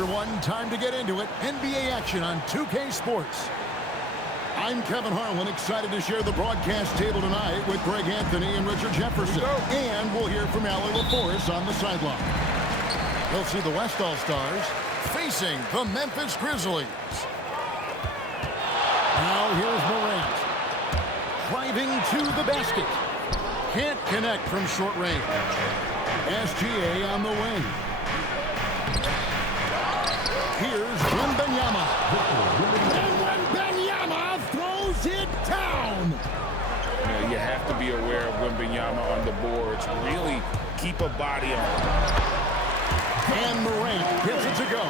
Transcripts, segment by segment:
everyone. Time to get into it. NBA action on 2K Sports. I'm Kevin Harlan, excited to share the broadcast table tonight with Greg Anthony and Richard Jefferson. And we'll hear from Allie LaForce on the sideline. We'll see the West All-Stars facing the Memphis Grizzlies. Now here's Morant. Driving to the basket. Can't connect from short range. SGA on the wing. Here's Wembanyama. And Wembanyama throws it down. You have to be aware of Wembanyama on the boards. Really keep a body on. And Morant gets it to go.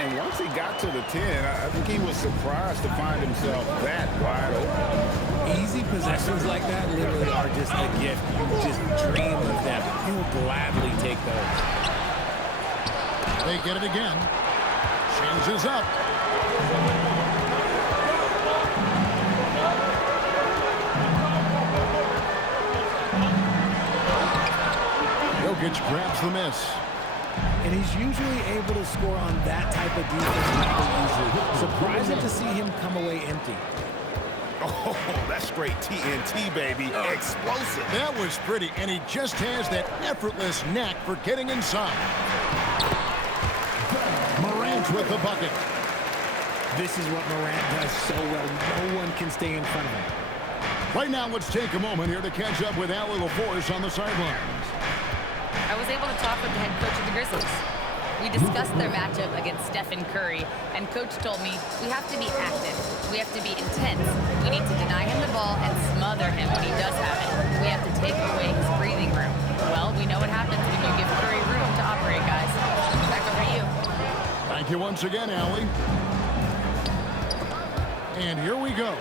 And once he got to the 10, I think he was surprised to find himself that wide open. Easy possessions like that literally are just a gift. You just dream of them. You will gladly take those. They get it again. Changes up. Jokic grabs the miss. And he's usually able to score on that type of defense rather easily. Surprising to see him come away empty. Oh, that's straight TNT, baby. Explosive. That was pretty, and he just has that effortless knack for getting inside. Morant with the bucket. This is what Morant does so well. No one can stay in front of him. Right now, let's take a moment here to catch up with Allie LaForce on the sidelines. I was able to talk with the head coach of the Grizzlies. We discussed their matchup against Stephen Curry, and Coach told me we have to be active. We have to be intense. We need to deny him the ball and smother him when he does have it. We have to take away his breathing room. Well, we know what happens when you give Curry room to operate, guys. Back over to you. Thank you once again, Allie. And here we go.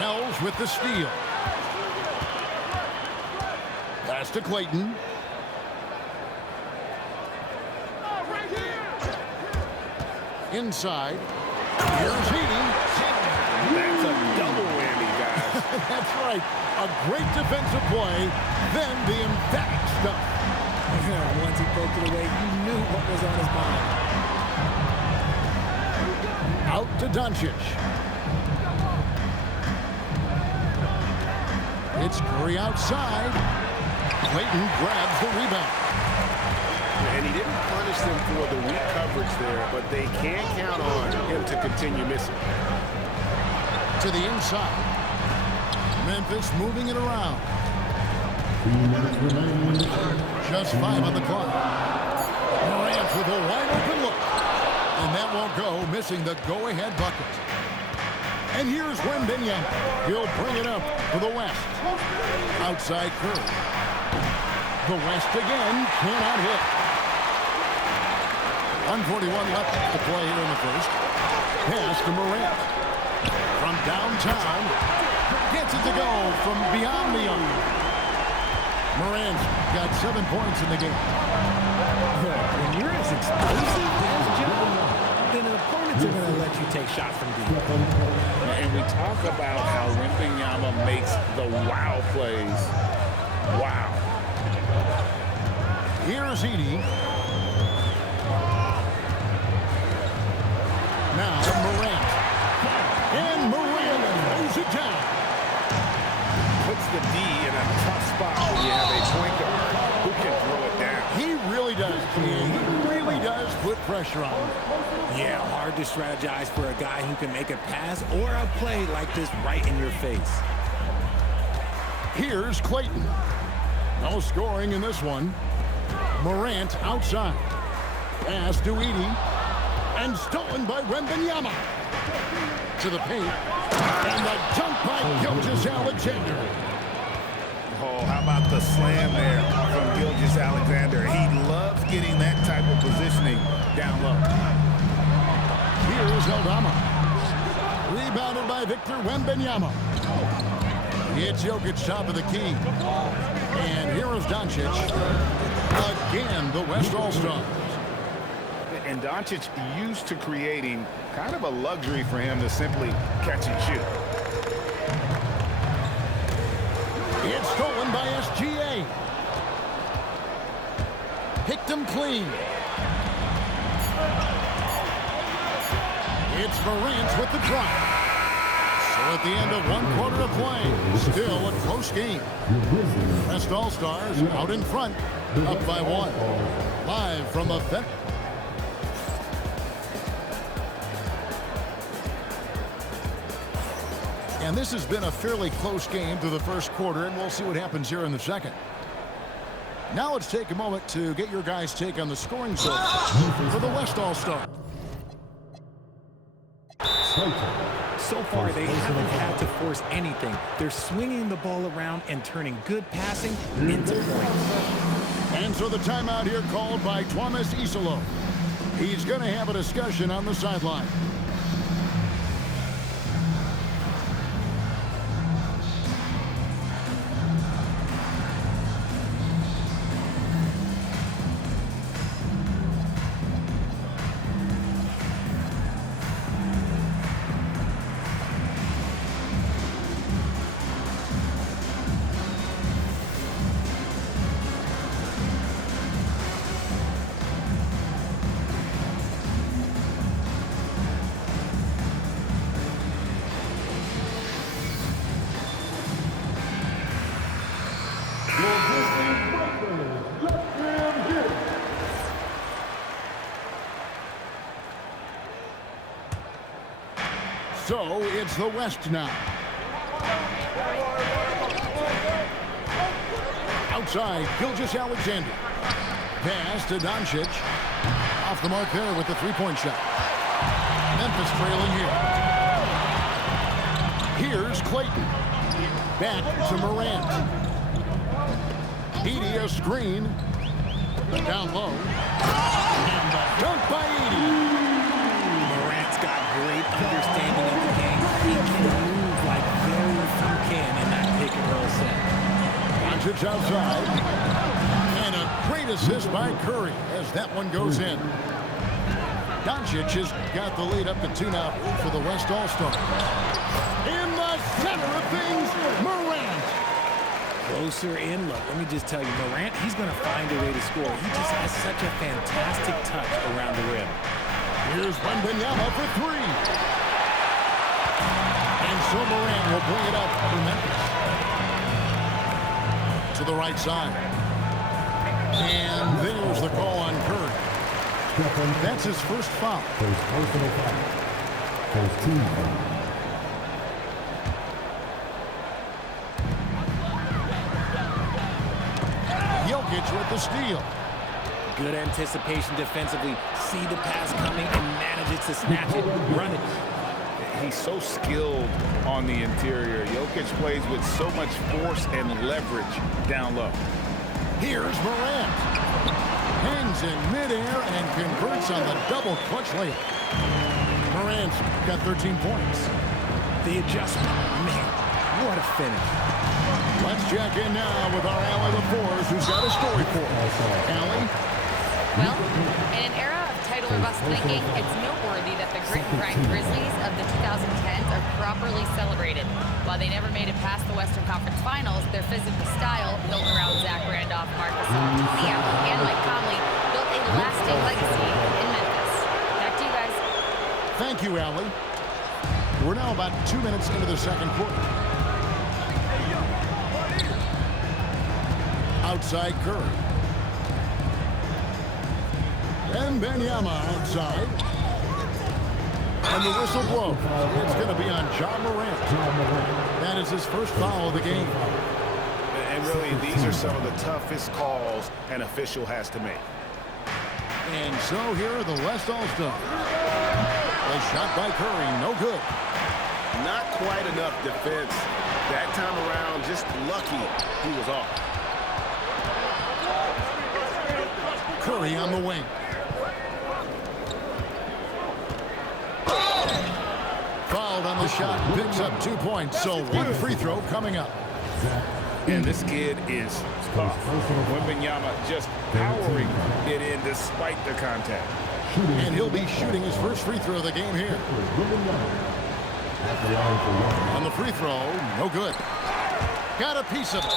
Wells with the steal. Pass to Clayton. Inside. Here's Heating. That's a double whammy, guys. That's right. A great defensive play, then the emphatic stuff. Once he poked it away, you knew what was on his mind. Out to Doncic. It's Curry outside. Clayton grabs the rebound. And he didn't punish them for the weak coverage there, but they can count on him to continue missing. To the inside. Memphis moving it around. Just 5 on the clock. Morant with a wide open look. And that won't go, missing the go-ahead bucket. And here's Wembanyama. He'll bring it up for the West. Outside Curry. The West again cannot hit. 141 left to play here in the first. Pass to Morant. From downtown. Gets it to go from beyond the arc. Morant got 7 points in the game. When you're as explosive as Joe, then opponents are going to let you take shots from deep. And we talk about how Wembanyama makes the wow plays. Wow. Here's Edey. Now Morant. And Morant throws it down. Puts the D in a tough spot when you have a point guard who can throw it down. He really does. He really does put pressure on him. Yeah, hard to strategize for a guy who can make a pass or a play like this right in your face. Here's Clayton. No scoring in this one. Morant outside. Pass to Edey. And stolen by Wembanyama. To the paint. And the dunk by Gilgeous-Alexander. Oh, how about the slam there from Gilgeous-Alexander? He loves getting that type of positioning down low. Here's Aldama. Rebounded by Victor Wembanyama. It's Jokic top of the key. And here is Doncic. Again, the West All-Stars. And Doncic used to creating kind of a luxury for him to simply catch and shoot. It's stolen by SGA. Picked him clean. It's Morant with the drive. So at the end of 1 quarter of play, still a close game. West All-Stars out in front, up by 1. Live from the fence. And this has been a fairly close game through the first quarter, and we'll see what happens here in the second. Now let's take a moment to get your guys' take on the scoring so far for the West All-Star. So far, they haven't had to force anything. They're swinging the ball around and turning good passing into points. And so the timeout here called by Thomas Isolo. He's going to have a discussion on the sideline. So it's the West now. Outside, Gilgeous-Alexander. Pass to Doncic. Off the mark there with the three-point shot. Memphis trailing here. Here's Clayton. Back to Morant. Edey a screen. Down low. And the dunk by Edey. Morant's got great understanding of the game. He can move like very few can in that pick-and-roll set. Doncic outside. And a great assist by Curry as that one goes in. Doncic has got the lead up to 2 now for the West All-Star. In the center of things, Morant. Closer in, look, let me just tell you, Morant, he's going to find a way to score. He just has such a fantastic touch around the rim. Here's Wembanyama for 3. And so Morant will bring it up for Memphis. To the right side. And there's the call on Curry. That's his first foul. First team foul. Jokic with the steal. Good anticipation defensively. See the pass coming and manages to snatch it, run it. He's so skilled on the interior. Jokic plays with so much force and leverage down low. Here's Morant. Hangs in midair and converts on the double clutch layup. Morant's got 13 points. The adjustment, man, what a finish. Let's check in now with our Allie LaForce, who's got a story for us. Allie? Well, in an era of title or bust thinking, it's noteworthy that the grit and grind Grizzlies of the 2010s are properly celebrated. While they never made it past the Western Conference Finals, their physical style, built around Zach Randolph, Marcus Antonio, and Mike Conley, built a lasting legacy in Memphis. Back to you guys. Thank you, Allie. We're now about 2 minutes into the second quarter. Outside Curry. And Wembanyama outside. And the whistle blows. It's going to be on Ja Morant. That is his first foul of the game. And really, these are some of the toughest calls an official has to make. And so here are the West All-Stars. A shot by Curry, no good. Not quite enough defense. That time around, just lucky he was off. Curry on the wing. Fouled on the shot, picks up 2 points, so 1 free throw coming up. And this kid is tough. Wembanyama just powering it in despite the contact. And he'll be shooting his first free throw of the game here. On the free throw, no good. Got a piece of it.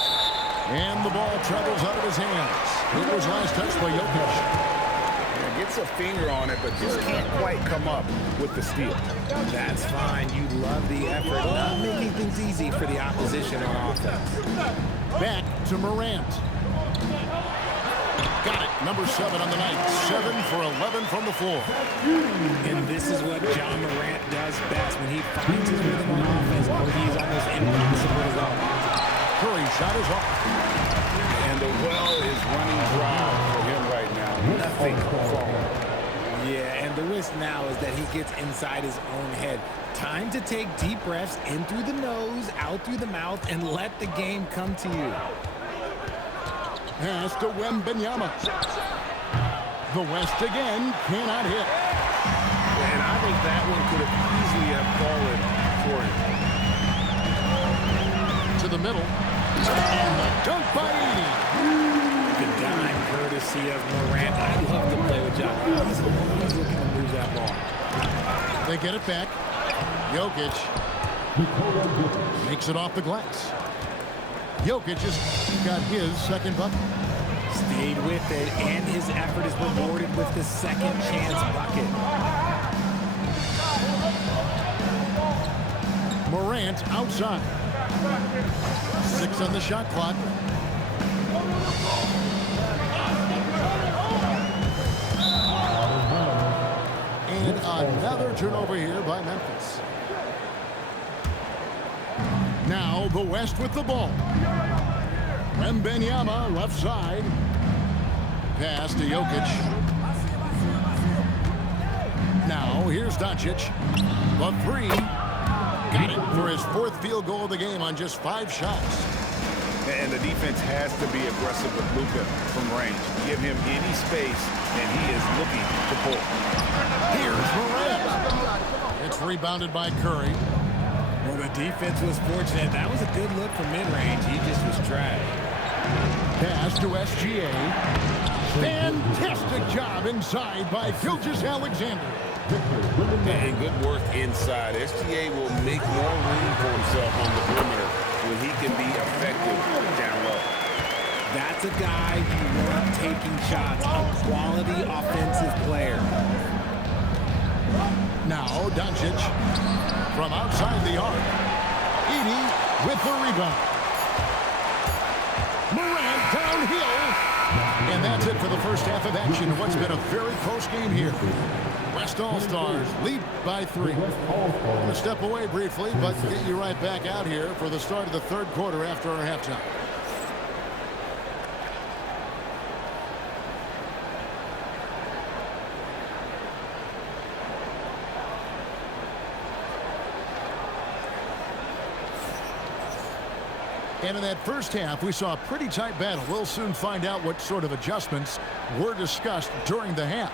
And the ball travels out of his hands. It was last touched by Jokic. Yeah, get Puts a finger on it, but just can't quite come up with the steal. That's fine. You love the effort, not making things easy for the opposition on offense. Back to Morant. Got it. Number 7 on the night. 7 for 11 from the floor. And this is what John Morant does best. When he finds his rhythm on offense, he's almost impossible to guard. Curry's shot is off. And the well is running dry for him right now. Nothing falling. Yeah, and the risk now is that he gets inside his own head. Time to take deep breaths in through the nose, out through the mouth, and let the game come to you. Pass to Wembanyama. The West again cannot hit. And I think that one could have easily have fallen for him. To the middle. And the dunk by Edey. The dime courtesy of Morant. I'd love to play with John. He's always looking to lose that ball. They get it back. Jokic makes it off the glass. Jokic just got his second bucket. Stayed with it, and his effort is rewarded with the second chance bucket. Morant outside. 6 on the shot clock. And another turnover here by Memphis. Now the West with the ball. Wembanyama left side. Pass to Jokic. Now here's Doncic. The 3. Got it for his 4th field goal of the game on just 5 shots. And the defense has to be aggressive with Luka from range. Give him any space, and he is looking to pull. Here's Morant. It's rebounded by Curry. Well, the defense was fortunate. That was a good look from mid-range. He just was trash. Pass to SGA. Fantastic job inside by Gilgeous-Alexander. And good work inside. SGA will make more room for himself on the perimeter when he can be effective down low. That's a guy you want taking shots, a quality offensive player. Now Doncic from outside the arc. Edey with the rebound. Morant downhill. And that's it for the first half of action. What's been a very close game here. West All-Stars lead by 3. I'm going to step away briefly, but get you right back out here for the start of the 3rd quarter after our halftime. And in that first half, we saw a pretty tight battle. We'll soon find out what sort of adjustments were discussed during the half.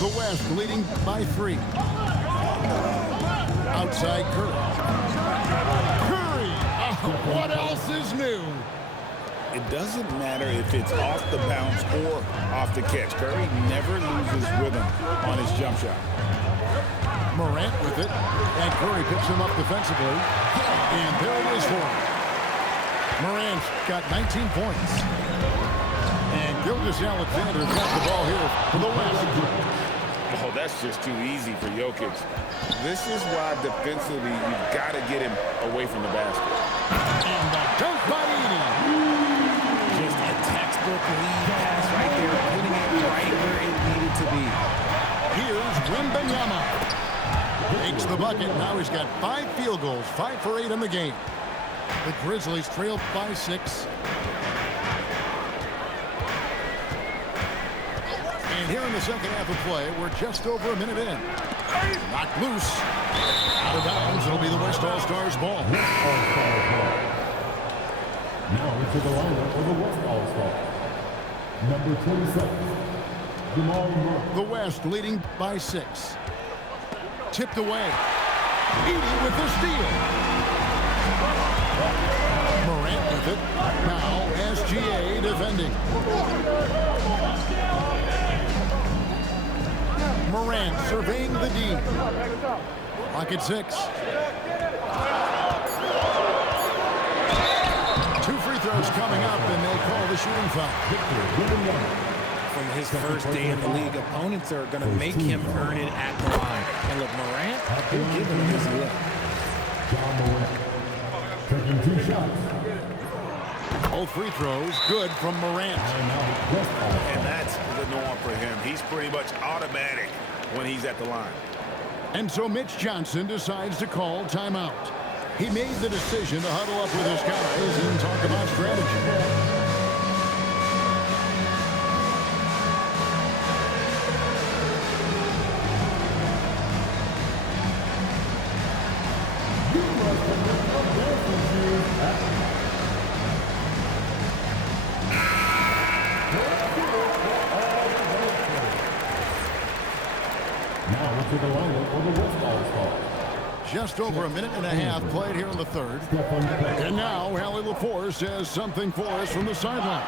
The West leading by 3. Outside Curry. Curry! Oh, what else is new? It doesn't matter if it's off the bounce or off the catch. Curry never loses rhythm on his jump shot. Morant with it. And Curry picks him up defensively. And there it is for him. Morant's got 19 points. And Gilgeous-Alexander's got the ball here for the West. Oh, that's just too easy for Jokic. This is why defensively you've got to get him away from the basket. And the dunk by Edey. Just a textbook lead pass right there, putting it right where it needed to be. Here's Wembanyama. Makes the bucket. Now he's got 5 field goals, 5 for 8 in the game. The Grizzlies trail by 6. And here in the second half of play, we're just over a minute in. Knocked loose. Out of bounds. It'll be the West All-Stars ball. Now into the lineup for the West All-Star. Number 27, Jamal Murray. The West leading by 6. Tipped away. Edey with the steal. Morant with it. Now SGA defending. Morant surveying the D. Clock at 6. coming up, and they call the shooting foul. From his first day in the league, opponents are going to make him earn it at the line. And look, Morant, he'll give him his look. John Morant taking 2 shots. Both free throws good from Morant. And that's the norm for him. He's pretty much automatic when he's at the line. And so Mitch Johnson decides to call timeout. He made the decision to huddle up with his guys and talk about strategy. Now into the lineup for the West All-Star. Just over a minute and a half played here in the third. And now Allie LaForce says something for us from the sideline.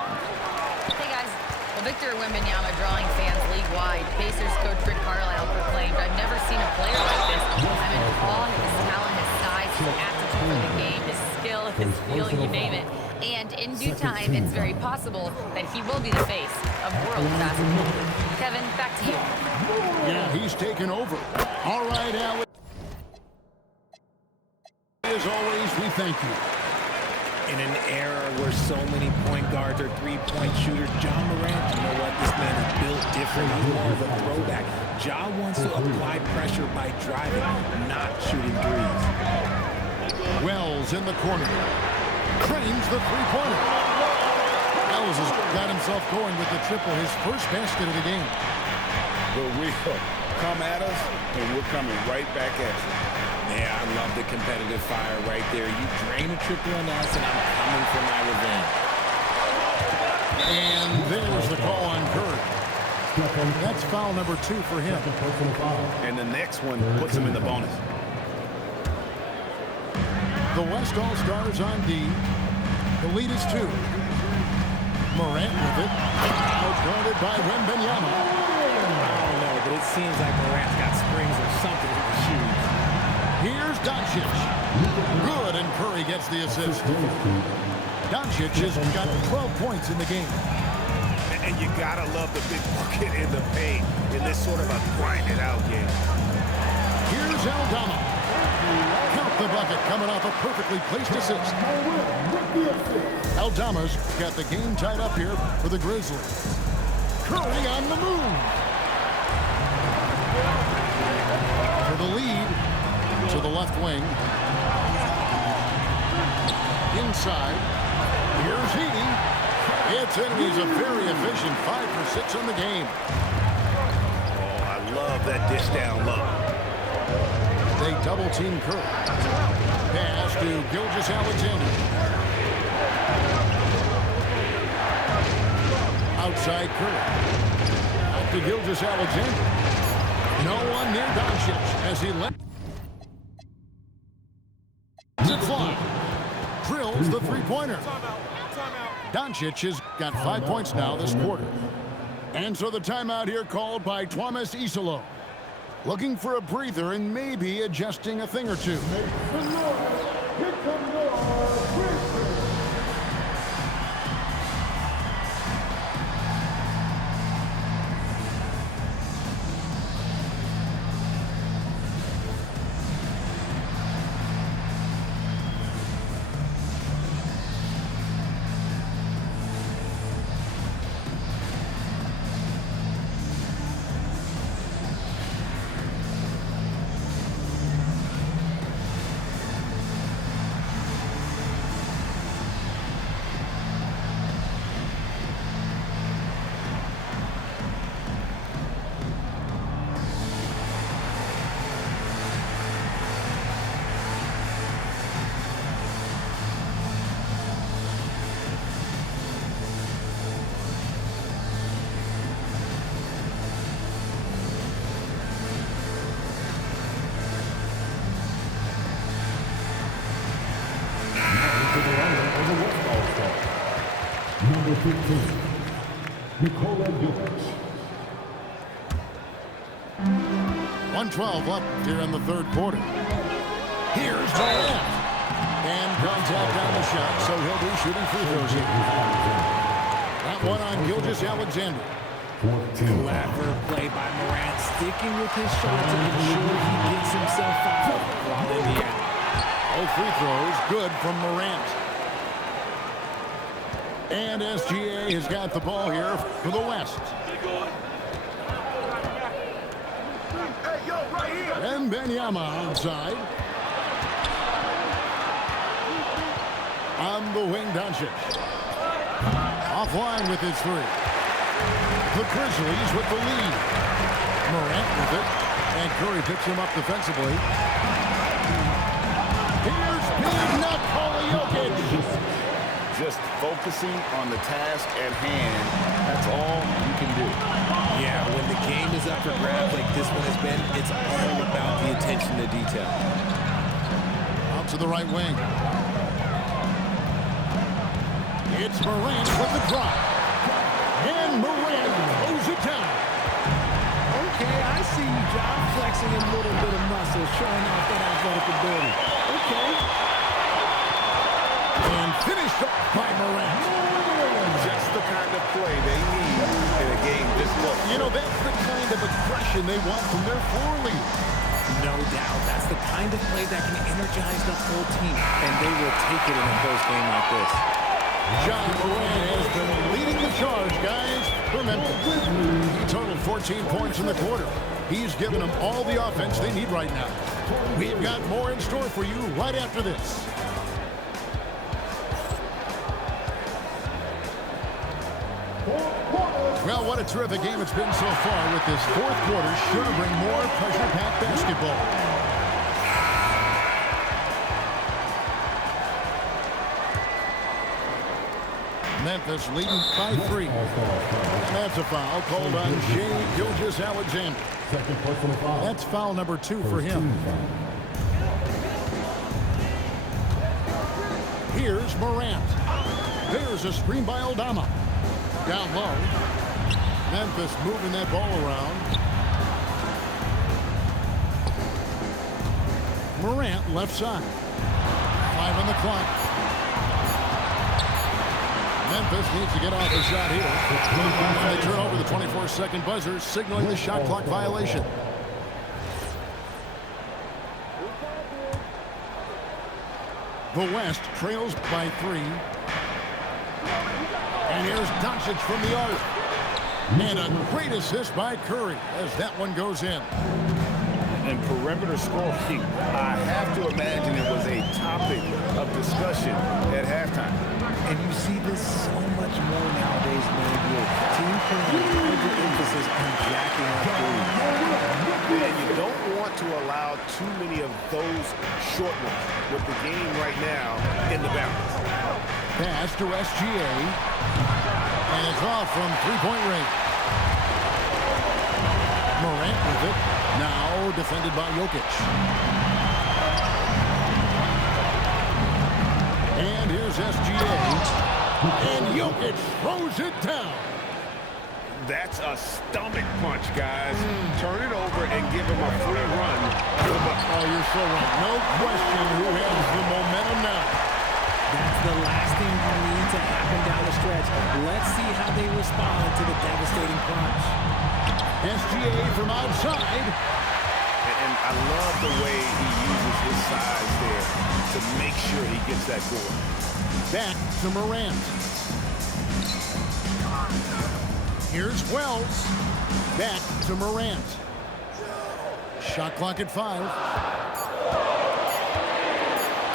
Hey guys, well, Victor Wembanyama drawing fans league-wide. Pacers coach Rick Carlisle proclaimed, "I've never seen a player like this. I'm in awe of his talent, his size, his aptitude for the game, his skill, his feel, you name it." And in due time, it's very possible that he will be the face of world basketball. Kevin, back to you. Yeah, he's taken over. All right, Allie. As always, we thank you. In an era where so many point guards are three-point shooters, John Morant, you know what? This man is built different. He's more of a throwback. Ja wants to apply pressure by driving, not shooting threes. Wells in the corner. Cranes the three-pointer. Wells has got himself going with the triple, his first basket of the game. But we'll come at us, and we're coming right back at you. Yeah, I love the competitive fire right there. You drain a triple on us, and I'm coming for my revenge. And there's the call on Curry. That's foul number 2 for him. And the next one puts him in the bonus. The West All-Stars on D. The lead is 2. Morant with it. Outguarded by Wembanyama. I don't know, but it seems like Morant's got springs or something in his shoes. Here's Doncic. Good, and Curry gets the assist. Doncic has got 12 points in the game. And you gotta love the big bucket in the paint in this sort of a grind-it-out game. Here's Aldama. Count the bucket coming off a perfectly placed assist. Aldama's got the game tied up here for the Grizzlies. Curry on the move. For the lead to the left wing. Inside. Here's Heaney. It's in. He's a very efficient 5 for 6 on the game. Oh, I love that dish down low. They double team Curry. Pass to Gilgeous-Alexander. Outside Curry. Out to Gilgeous-Alexander. No one near Doncic as he left. It fly. Drills the three-pointer. Doncic has got 5 points now this quarter. And so the timeout here called by Thomas Isolo. Looking for a breather and maybe adjusting a thing or two. Number 15, Nikola Jokic. 1:12 left here in the third quarter. Here's Morant. And contact on the shot, so he'll be shooting free throws here. That one on Gilgeous-Alexander. Clever play by Morant, sticking with his shot to ensure he gets himself out while in the act. All free throws good from Morant. And SGA has got the ball here for the West. And Wembanyama outside. On the wing, Doncic. Offline with his three. The Grizzlies with the lead. Morant with it. And Curry picks him up defensively. Here's Big Nikola Jokic. Just focusing on the task at hand. That's all you can do. Yeah, when the game is up for grabs like this one has been, it's all about the attention to detail. Out to the right wing. It's Morant with the drop. And Morant throws it down. Okay, I see you, John, flexing a little bit of muscle, showing off that athletic ability. Okay. And finished up by Morant. Just the kind of play they need in a game this close. You know, that's the kind of aggression they want from their floor lead. No doubt. That's the kind of play that can energize the whole team, and they will take it in a close game like this. John Morant has been leading the charge, guys, for Memphis. He totaled 14 points in the quarter. He's given them all the offense they need right now. We've got more in store for you right after this. Well, what a terrific game it's been so far, with this fourth quarter sure to bring more pressure-packed basketball. Memphis leading by 3. And that's a foul called on Shai Gilgeous-Alexander. That's foul number 2 for him. Here's Morant. There's a screen by Aldama. Down low. Memphis moving that ball around. Morant left side. 5 on the clock. Memphis needs to get off the shot here. And they turn over the 24-second buzzer, signaling the shot clock violation. The West trails by 3. And here's Doncic from the arc. And a great assist by Curry as that one goes in. And perimeter scoring, I have to imagine it was a topic of discussion at halftime. And you see this so much more nowadays in the NBA. Team putting a major emphasis on jacking up threes. And you don't want to allow too many of those short ones with the game right now in the balance. Pass to SGA. And it's off from three-point range. Morant with it. Now defended by Jokic. And here's SGA. And Jokic throws it down. That's a stomach punch, guys. Turn it over and give him a free run to the bucket. Oh, you're so right. No question who has the momentum now. That's the last thing you need to happen down the stretch. Let's see how they respond to the devastating punch. SGA from outside. And I love the way he uses his size there to make sure he gets that goal. Back to Morant. Here's Wells. Back to Morant. Shot clock at 5.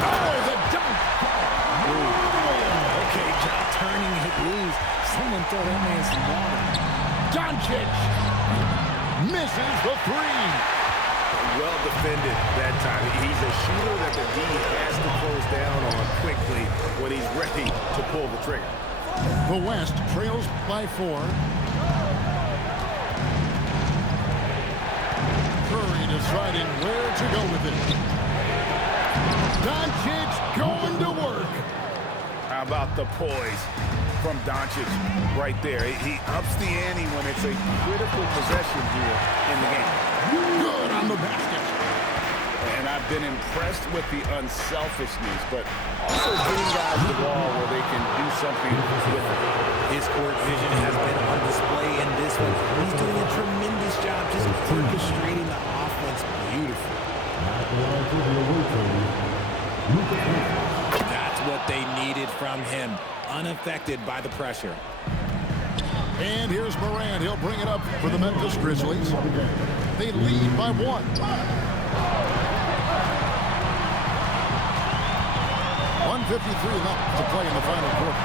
Oh, the dunk. Okay, John turning it loose. Someone throw that man some water. Doncic misses the 3. Well defended that time. He's a shooter that the D has to close down on quickly when he's ready to pull the trigger. The West trails by 4. Curry deciding where to go with it. Doncic going to work. How about the poise from Doncic right there? He ups the ante when it's a critical possession here in the game. Good on the basket. And I've been impressed with the unselfishness, but also getting guys the ball where they can do something with it. His court vision has been on display in this one. He's doing a tremendous job just orchestrating the offense beautifully. That's what they needed from him, unaffected by the pressure. And here's Morant. He'll bring it up for the Memphis Grizzlies. They lead by 1. 1:53 left to play in the final quarter.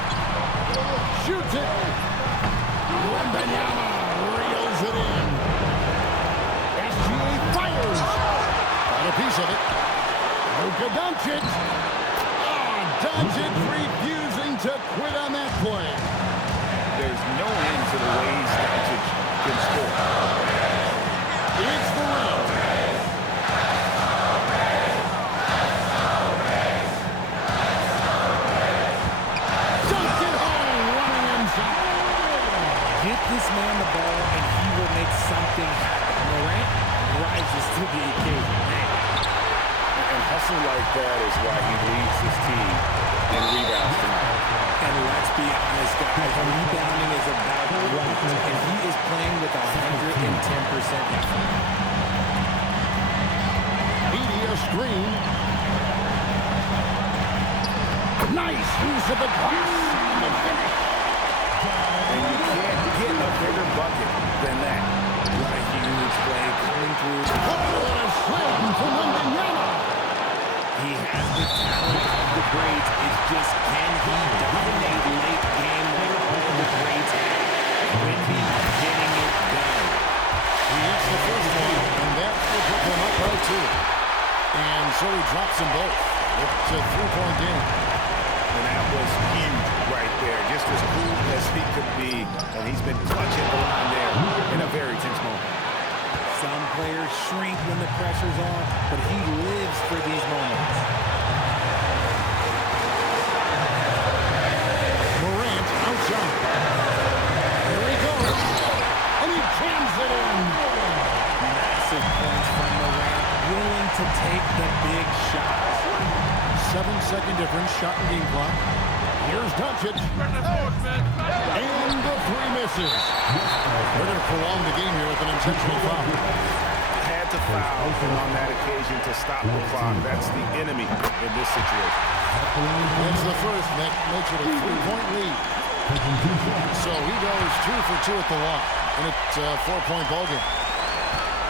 Shoots it. Wembanyama reels it in. SGA fires. Got a piece of it. Luka Doncic. Oh, Doncic refusing to quit on that play. There's no end to the ways Doncic can score. It's the round. Dunked it home, running inside. Get this man the ball, and he will make something happen. Morant rises to the occasion. Man. And hustle like that is why he leads his team in rebounds tonight. And let's be honest, guys, rebounding is about right, and he is playing with 110% effort. Media screen. Nice use of the pass. The finish. And you can't get a bigger bucket than that. What a huge play coming through. Oh, what a slam from Wembanyama. He has the talent of the greats. It's just, can he dominate late game like all the greats have? Wemby getting it done. He hits the first one, and that will put them up by 2. And so he drops them both. It's a 3-point game. And that was huge right there. Just as cool as he could be. And he's been clutching the line there in a very tense moment. Some players shrink when the pressure's on, but he lives for these moments. Morant outside. Here he goes. And he jams it in. Massive points from Morant, willing to take the big shots. 7-second difference, shot and game clock. Here's Doncic. And the 3 misses. They're going to prolong the game here with an intentional foul. Had to foul on that occasion to stop the clock. That's the enemy in this situation. That's the first. That makes it a 3-point lead. So he goes 2 for 2 at the line. And it's a 4-point ball game.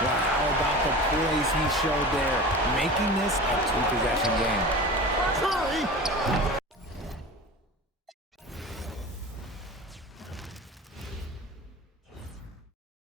Well, how about the poise he showed there, making this a 2-possession game? Curry